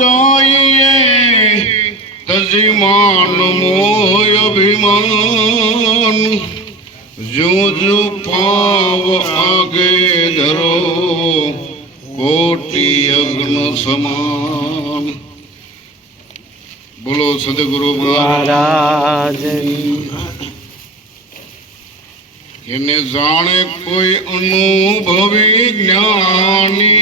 जाइए तजिमान मोय अभिमान जो जो पाव आगे धरो कोटि अग्न समान। बोलो सदगुरु महाराज। એને જાણે કોઈ અનુભવી જ્ઞાની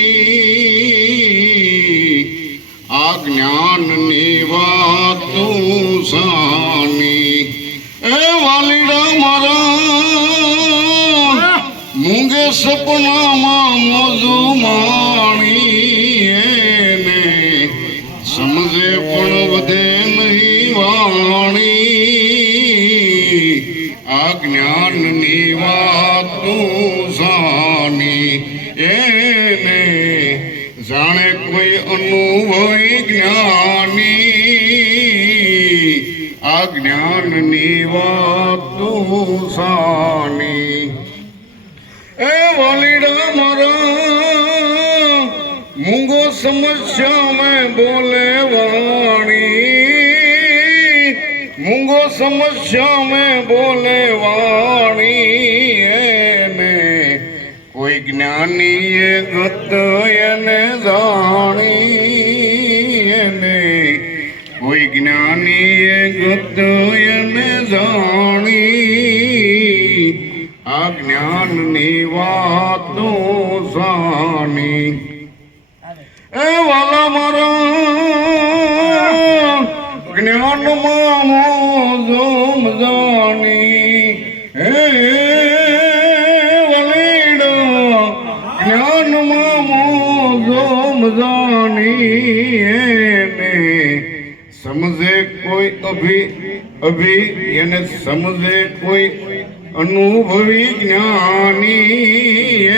આ જ્ઞાનની વાતું સાની એ વાલીડા મારા મૂંગે સપનામાં મોજુ માણી એને સમજે પણ વધે નહીં વાણી આ જ્ઞાનની વાતું સાની એને જાણે કોઈ અનુભવી જ્ઞાની આ જ્ઞાનની વાતું સાની એ વાલીડા મારા મૂંગો સમસ્યા મેં બોલે વાણી મૂંગો સમસ્યા મેં બોલે વાણી એને કોઈ જ્ઞાની એ ગત એને જાણી એને કોઈ જ્ઞાની એ ગત એને જાણી આ જ્ઞાનની વાતો સાની એ વાલા મારા જ્ઞાનમાં મોજમ જાની હે વલીડા જ્ઞાનમાં મોજમ જાની એને સમજે કોઈ અભી એને સમજે કોઈ અનુભવી જ્ઞાની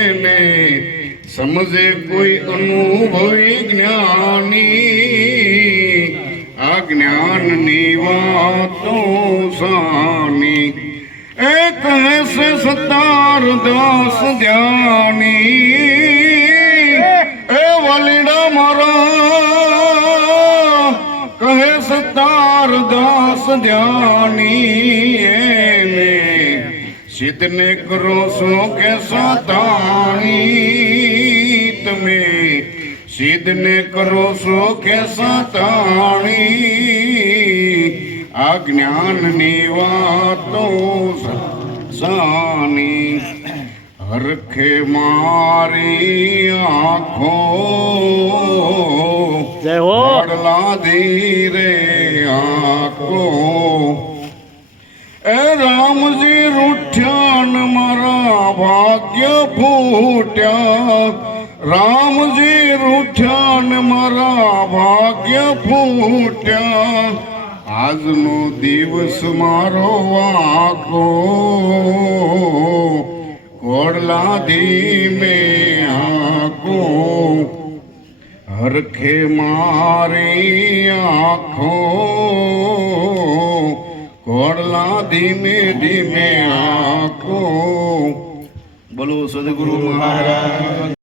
એને સમજે કોઈ અનુભવી જ્ઞાની આ જ્ઞાનની વાતો સાની એક હશે 17 દાસ ધ્યાની એ વલીડા મારા કહે 17 દાસ ધ્યાની એને સિદ્ધને કરો છો કે સાતાણી તમે સિદ્ધને કરો છો કે સાતાણી આ જ્ઞાનની વાતો સાની હરખે મારી આંખો પડલા ધીરે આંખો એ રામજી રૂઠ્યા ને મારા ભાગ્ય ફૂટ્યા રામજી રૂઠ્યા ને મારા ભાગ્ય ફૂટ્યા આજનો દિવસ મારો વાકો કોડલા ધીમે આંખો હરખે મારી આંખો કોડલા ધીમે ધીમે આંખો। બોલો સદગુરુ મહારાજ।